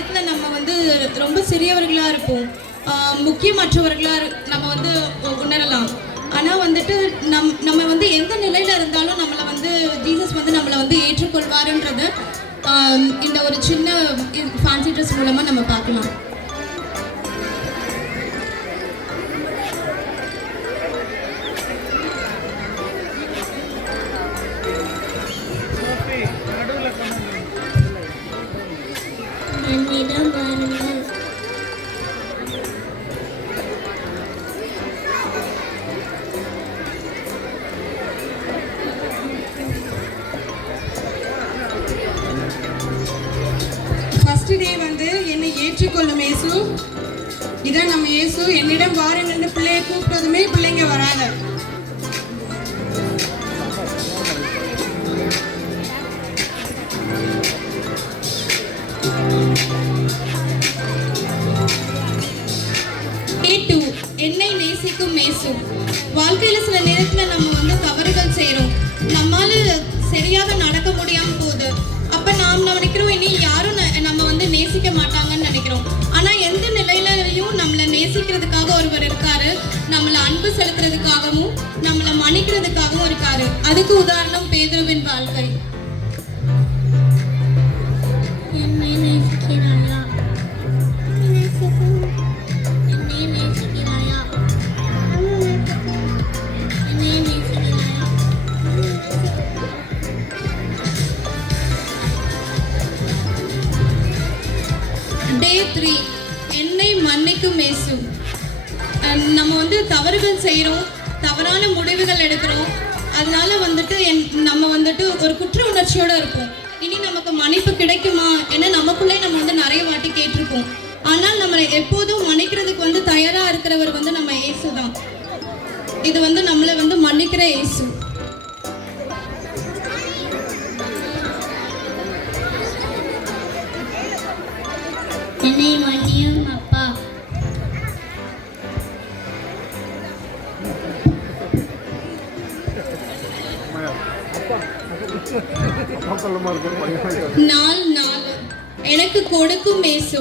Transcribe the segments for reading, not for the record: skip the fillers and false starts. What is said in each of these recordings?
நேரத்தில் நம்ம வந்து ரொம்ப சிறியவர்களாக இருப்போம், முக்கியமற்றவர்களாக நம்ம வந்து உணரலாம். ஆனால் வந்துட்டு நம்ம வந்து எந்த நிலையில் இருந்தாலும் நம்மளை வந்து ஜீசஸ் வந்து நம்மளை வந்து ஏற்றுக்கொள்வாருன்றத இந்த ஒரு சின்ன ஃபேன்சி ட்ரெஸ் மூலமாக நம்ம பார்க்கலாம். என்னிடம் வாருங்கள். ஃபர்ஸ்ட் டே வந்து என்னை ஏற்றுக்கொள்ளும் இயேசு. இதான் நம்ம இயேசு. என்னிடம் வாருங்கன்னு பிள்ளைய கூப்பிட்டதுமே பிள்ளைங்க வராங்க. என்னை நேசிக்கும் இயேசு. வாழ்க்கையில சில நேரத்துல நம்ம வந்து தவறுகள் செய்யறோம், நம்மால சரியாக நடக்க முடியாம போகுது. அப்ப நாம் நினைக்கிறோம் இனி யாரும் நம்ம வந்து நேசிக்க மாட்டாங்கன்னு நினைக்கிறோம். ஆனா எந்த நிலையிலையும் நம்மளை நேசிக்கிறதுக்காக ஒருவர் இருக்காரு, நம்மளை அன்பு செலுத்துறதுக்காகவும் நம்மளை மன்னிக்கிறதுக்காகவும் இருக்காரு. அதுக்கு உதாரணம் பேதுருவின் வாழ்க்கை. Day 3 என்னை மன்னிக்கும் இயேசு. நம்ம வந்து தவறுகள் செய்கிறோம், தவறான முடிவுகள் எடுக்கிறோம். அதனால வந்துட்டு நம்ம வந்துட்டு ஒரு குற்ற உணர்ச்சியோடு இருப்போம். இனி நமக்கு மன்னிப்பு கிடைக்குமா ஏன்னா நமக்குள்ளே நம்ம வந்து நிறைய வாட்டி கேட்டிருப்போம். ஆனால் நம்மளை எப்போதும் மன்னிக்கிறதுக்கு வந்து தயாராக இருக்கிறவர் வந்து நம்ம இயேசு தான். இது வந்து நம்மளை வந்து மன்னிக்கிற இயேசு. என்னை மன்னியும் அப்பா. நாள் எனக்கு கொடுக்கும் இயேசு.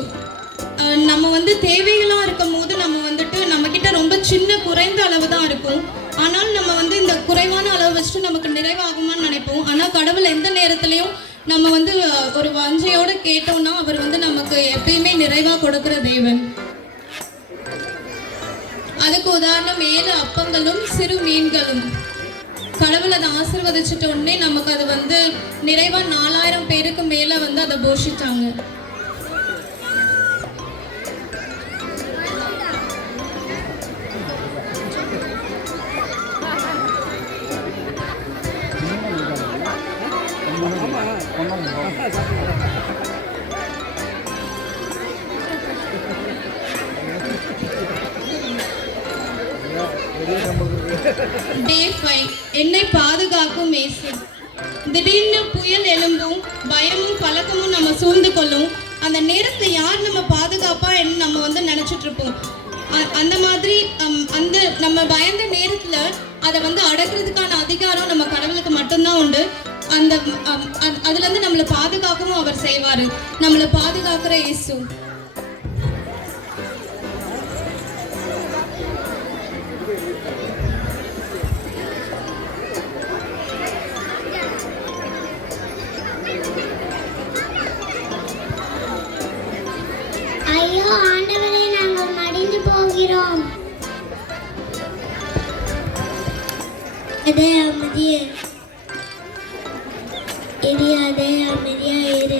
நம்ம வந்து தேவைகளாக இருக்கும் போது நம்ம வந்துட்டு நம்ம கிட்ட ரொம்ப சின்ன குறைந்த அளவு தான் இருக்கும். ஆனால் நம்ம வந்து இந்த குறைவான அளவு வச்சுட்டு நமக்கு நிறைவாகுமான்னு நினைப்போம். ஆனால் கடவுள் எந்த நேரத்துலையும் நம்ம வந்து ஒரு வாஞ்சையோடு கேட்டோம்னா அவர் வந்து நமக்கு எப்பயுமே நிறைவாக கொடுக்குற தேவன். அதுக்கு உதாரணம் 7 அப்பங்களும் சிறு மீன்களும். கடவுள் அதை ஆசீர்வதிச்சிட்ட உடனே நமக்கு அது வந்து நிறைவா 4000 பேருக்கு மேல வந்து அதை போஷிச்சாங்க. Day 5 என்னை பாதுகாக்கும் இயேசு. திடீர்னு புயல் எழும்பும், பயமும் பழக்கமும் நம்ம சூழ்ந்து கொள்ளும். அந்த நேரத்தில் யார் நம்ம பாதுகாப்பா என்று நம்ம வந்து நினைச்சிட்டு இருப்போம். அந்த மாதிரி அந்த நம்ம பயந்த நேரத்தில் அதை வந்து அடக்கிறதுக்கான அதிகாரம் நம்ம கடவுளுக்கு மட்டும்தான் உண்டு. அந்த அதுலேருந்து நம்மளை பாதுகாக்கவும் அவர் செய்வார். நம்மளை பாதுகாக்கிற இயேசு. ஐயோ ஆண்டவரே, நாங்கள் மடிந்து போகிறோம். அதே அமைதியே இரு, அதே அமைதியா இரு.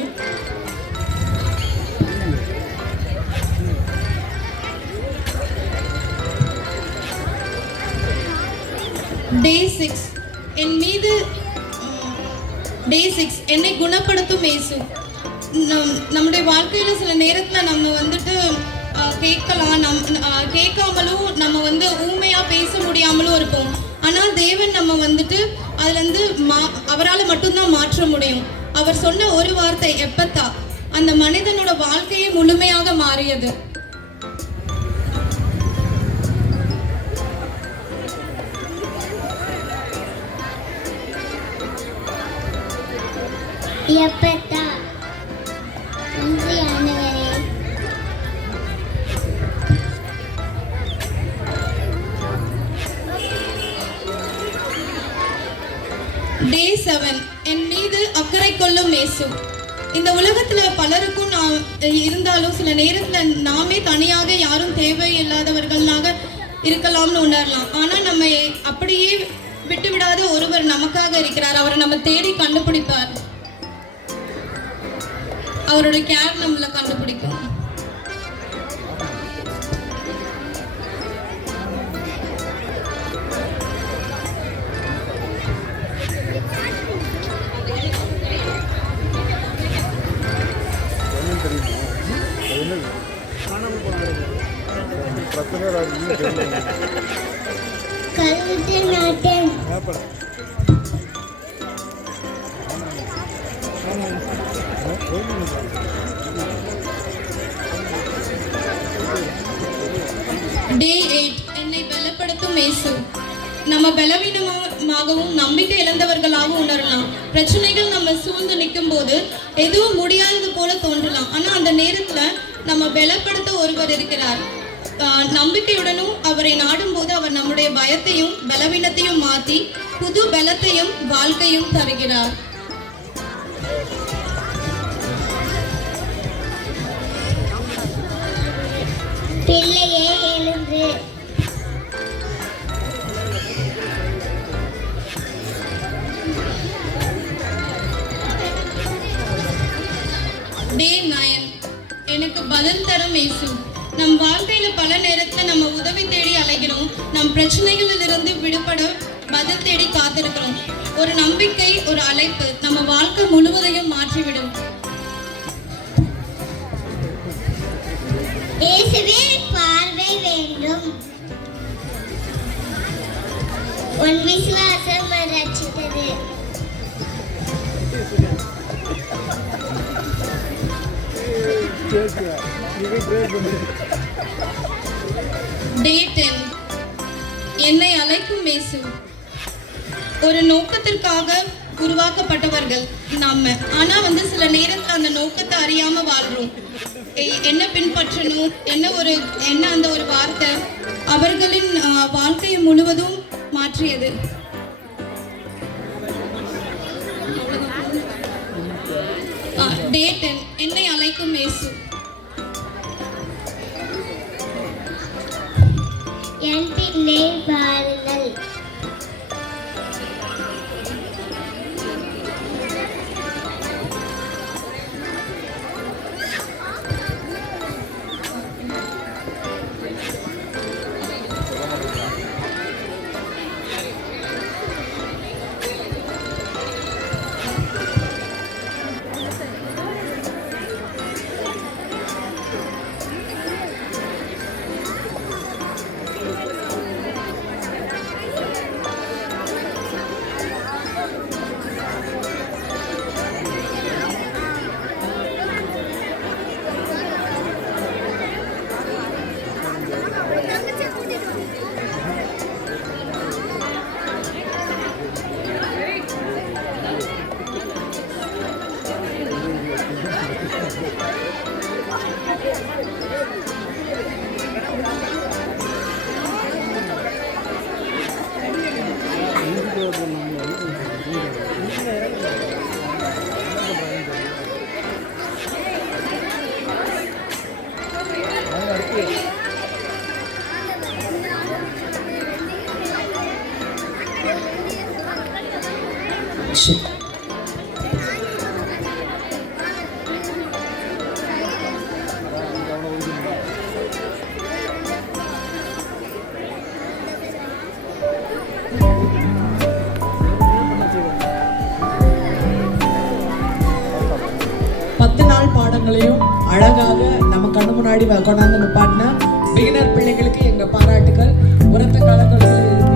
Day 6 என் மீது Day 6 என்னை குணப்படுத்தும் இயேசு. நம்முடைய வாழ்க்கையில சில நேரத்துல நம்ம வந்துட்டு கேட்கலாம், கேட்காமலும் நம்ம வந்து ஊமையா பேச முடியாமலும் இருப்போம். ஆனால் தேவன் நம்ம வந்துட்டு அதுல இருந்து அவரால் மட்டும்தான் மாற்ற முடியும். அவர் சொன்ன ஒரு வார்த்தை எப்பத்தா அந்த மனிதனோட வாழ்க்கையை முழுமையாக மாறியது. எப்பத்தா நன்றி ஆண்டவரே. 7 என் மீது அக்கறை கொள்ளும் இயேசு. இந்த உலகத்துல பலருக்கும் இருந்தாலும் சில நேரத்துல நாமே தனியாக யாரும் தேவையில்லாதவர்களாக இருக்கலாம்னு உணரலாம். ஆனா நம்ம அப்படியே விட்டுவிடாத ஒருவர் நமக்காக இருக்கிறார். அவரை நம்ம தேடி கண்டுபிடிப்பார். அவரோட கேர் நம்மள கண்டுபிடிக்கும். கல்வெட்டு நாட்டம் Day 8 என்னை பலப்படுத்தும் இயேசு. நம்ம பலவீனமாகவும் நம்பிக்கை இழந்தவர்களாகவும் உணரலாம். பிரச்சனைகள் நம்ம சூழ்ந்து நிற்கும் போது எதுவும் முடியாதது போல தோன்றலாம். ஆனா அந்த நேரத்துல நம்ம பலப்படுத்த ஒருவர் இருக்கிறார். நம்பிக்கையுடனும் அவரை நாடும் போது அவர் நம்முடைய பயத்தையும் பலவீனத்தையும் மாற்றி புது பலத்தையும் வாழ்க்கையும் தருகிறார். பிள்ளையே எழுந்து Day 9 எனக்கு பதில் தரும் இயேசு. நம் வாழ்க்கையில பல நேரத்துல நம்ம உதவி தேடி அலைகிறோம். நம் பிரச்சனைகளில் இருந்து விடுபட பதில் தேடி காத்திருக்கிறோம். ஒரு நம்பிக்கை, ஒரு அழைப்பு நம்ம வாழ்க்கை முழுவதையும் மாற்றிவிடும். இயேசுவே பார்வை வேண்டும். உன் விசுவாசம் ரட்சித்தது. Day 10 என்னை அழைக்கும் இயேசு. ஒரு நோக்கத்திற்காக உருவாக்கப்பட்டவர்கள் நாம. ஆனா சில நேரத்துல அந்த நோக்கத்தை அறியாம வாழ்றோம். என்ன பின்பற்றணும், என்ன அந்த ஒரு வார்த்தை அவர்களின் வாழ்க்கையை முழுவதும் மாற்றியது. Day 10 என்னை அழைக்கும் இயேசு. என் பிள்ளை பாருங்கள். பாடங்களையும் அழகாக நம்ம கண்ணு முன்னாடி கொண்டாந்து நிப்பாட்டின பிகினர் பிள்ளைங்களுக்கு எங்க பாராட்டுகள். உரத்த காலங்களில்